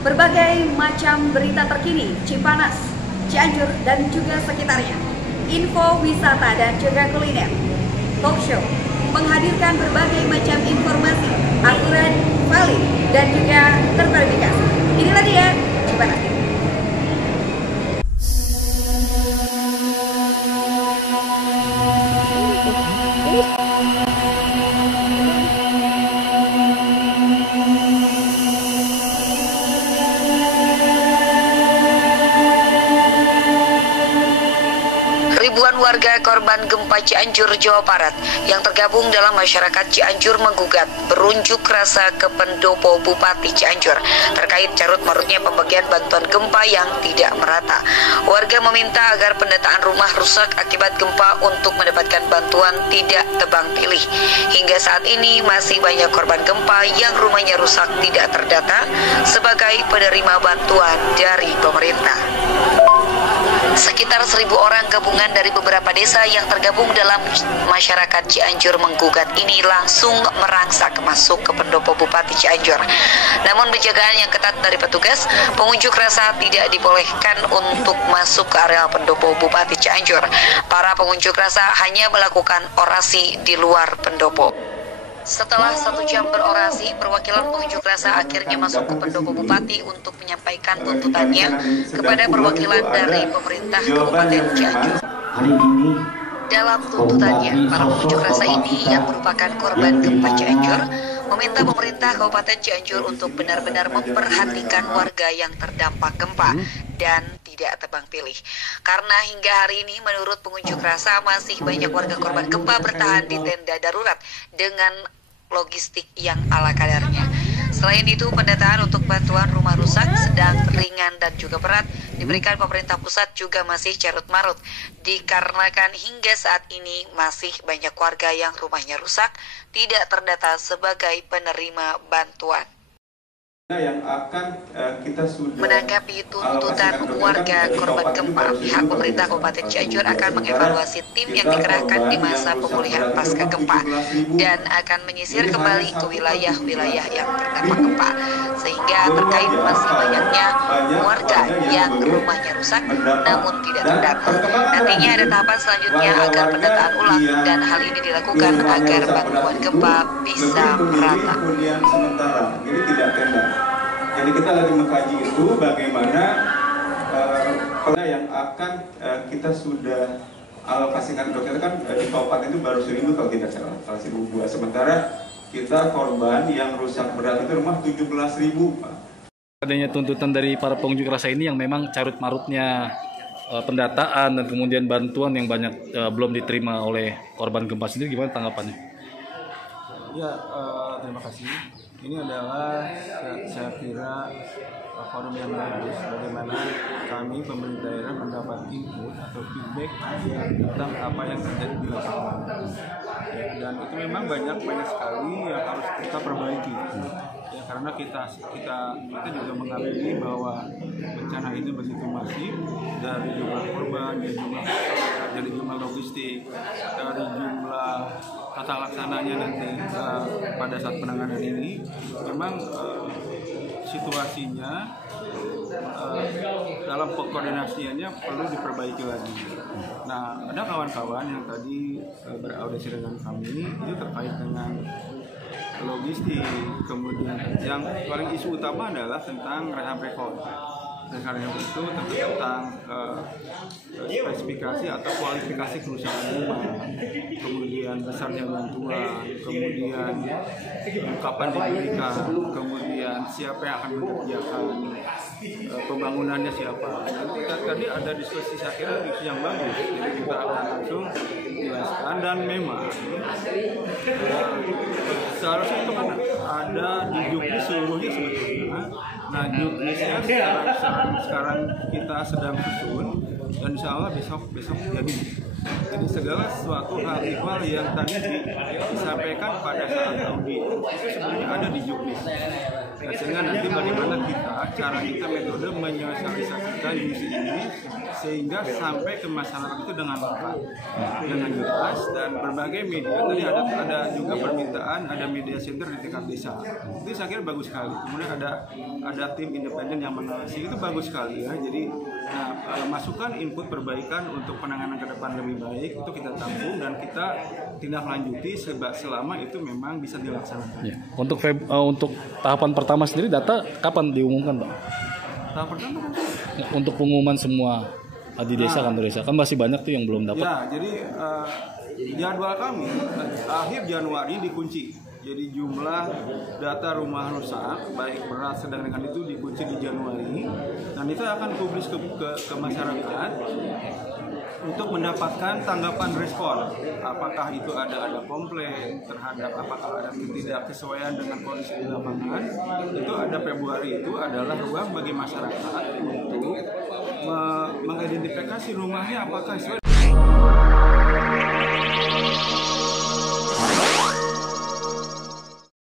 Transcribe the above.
Berbagai macam berita terkini Cipanas, Cianjur, dan juga sekitarnya. Info wisata dan juga kuliner. Talk show menghadirkan berbagai macam informasi akurat, valid, dan juga terverifikasi. Inilah dia Cipanas. Ribuan warga korban gempa Cianjur, Jawa Barat yang tergabung dalam masyarakat Cianjur menggugat berunjuk rasa ke pendopo Bupati Cianjur terkait carut-marutnya pembagian bantuan gempa yang tidak merata. Warga meminta agar pendataan rumah rusak akibat gempa untuk mendapatkan bantuan tidak tebang pilih. Hingga saat ini masih banyak korban gempa yang rumahnya rusak tidak terdata sebagai penerima bantuan dari pemerintah. Sekitar 1.000 orang gabungan dari beberapa desa yang tergabung dalam masyarakat Cianjur menggugat ini langsung merangsak masuk ke pendopo Bupati Cianjur. Namun penjagaan yang ketat dari petugas, pengunjuk rasa tidak dibolehkan untuk masuk ke area pendopo Bupati Cianjur. Para pengunjuk rasa hanya melakukan orasi di luar pendopo. Setelah 1 jam berorasi, perwakilan pengunjuk rasa akhirnya masuk ke pendopo Bupati untuk menyampaikan tuntutannya kepada perwakilan dari pemerintah Kabupaten Cianjur. Dalam tuntutannya, para pengunjuk rasa ini yang merupakan korban gempa Cianjur meminta pemerintah Kabupaten Cianjur untuk benar-benar memperhatikan warga yang terdampak gempa dan tidak tebang pilih. Karena hingga hari ini menurut pengunjuk rasa masih banyak warga korban gempa bertahan di tenda darurat dengan logistik yang ala kadarnya. Selain itu, pendataan untuk bantuan rumah rusak, sedang, ringan, dan juga berat diberikan pemerintah pusat juga masih carut-marut, dikarenakan hingga saat ini masih banyak warga yang rumahnya rusak tidak terdata sebagai penerima bantuan. Yang akan kita sudah menanggapi tuntutan warga korban gempa, pihak pemerintah Kabupaten Cianjur akan mengevaluasi tim yang dikerahkan di masa pemulihan pasca gempa dan akan menyisir kembali ke wilayah-wilayah yang terdampak gempa, sehingga terkait masih banyaknya warga yang rumahnya rusak namun tidak terdata. Nantinya ada tahapan selanjutnya agar pendataan ulang dan hal ini dilakukan agar bantuan gempa bisa merata. Jadi tidak tenda. Jadi kita lagi mengkaji itu bagaimana yang akan kita sudah alokasikan. Kita kan di kabupaten itu baru 1.000 kalau tidak salah, 1.000 buah. Sementara kita korban yang rusak berat itu rumah 17.000, Pak. Adanya tuntutan dari para pengunjuk rasa ini yang memang carut-marutnya pendataan dan kemudian bantuan yang banyak belum diterima oleh korban gempa sendiri, gimana tanggapannya? Ya, terima kasih. Ini adalah saya kira forum yang bagus bagaimana kami pemerintah daerah mendapat input atau feedback tentang apa yang terjadi di lapangan. Ya, dan itu memang banyak sekali yang harus kita perbaiki. Ya, karena kita juga mengakui bahwa bencana ini begitu masif, dari jumlah korban, dari jumlah logistik, dari jumlah tata laksananya nanti pada saat penanganan ini, memang situasinya dalam koordinasinya perlu diperbaiki lagi. Nah, ada kawan-kawan yang tadi beraudiensi dengan kami itu terkait dengan logistik, kemudian yang paling isu utama adalah tentang rehab rekon. Rehab itu tentang spesifikasi atau kualifikasi kerusakan rumah, kemudian besarnya bantuan, kemudian kapan diberikan, kemudian siapa yang akan mengerjakan, pembangunannya siapa. Nanti tadi ada diskusi, saya kira diskusi yang bagus, jadi kita akan langsung jelaskan. Dan memang seharusnya itu kan ada di juknis seluruhnya sebetulnya. Nah, juknisnya sekarang kita sedang susun dan insya Allah besok jadi. Jadi segala sesuatu hal ikhwal yang tadi disampaikan pada saat audit itu sebenarnya ada di juknis. sehingga nanti bagaimana cara kita metode menyosialisasikan misi ini sehingga sampai ke masyarakat itu dengan lengkap, dengan jelas, dan berbagai media. Tadi ada juga permintaan ada media center di tingkat desa. Itu saya kira bagus sekali. Kemudian ada tim independen yang mengawasi, itu bagus sekali ya. Jadi masukan input perbaikan untuk penanganan ke depan lebih baik itu kita tampung dan kita tindak lanjuti selama itu memang bisa dilaksanakan. Ya. Untuk tahapan pertama sendiri data kapan diumumkan, Pak? Tahap pertama kan? Untuk pengumuman semua di desa, kantor desa kan masih banyak tuh yang belum dapat. Ya, jadi jadwal kami akhir Januari dikunci. Jadi jumlah data rumah rusak baik berat sedang dengan itu dikunci di Januari dan itu akan publis ke masyarakat untuk mendapatkan tanggapan respon. Apakah itu ada komplain terhadap apakah ada ketidaksesuaian dengan kondisi di lapangan. Itu ada Februari itu adalah ruang bagi masyarakat untuk mengidentifikasi rumahnya apakah sesuai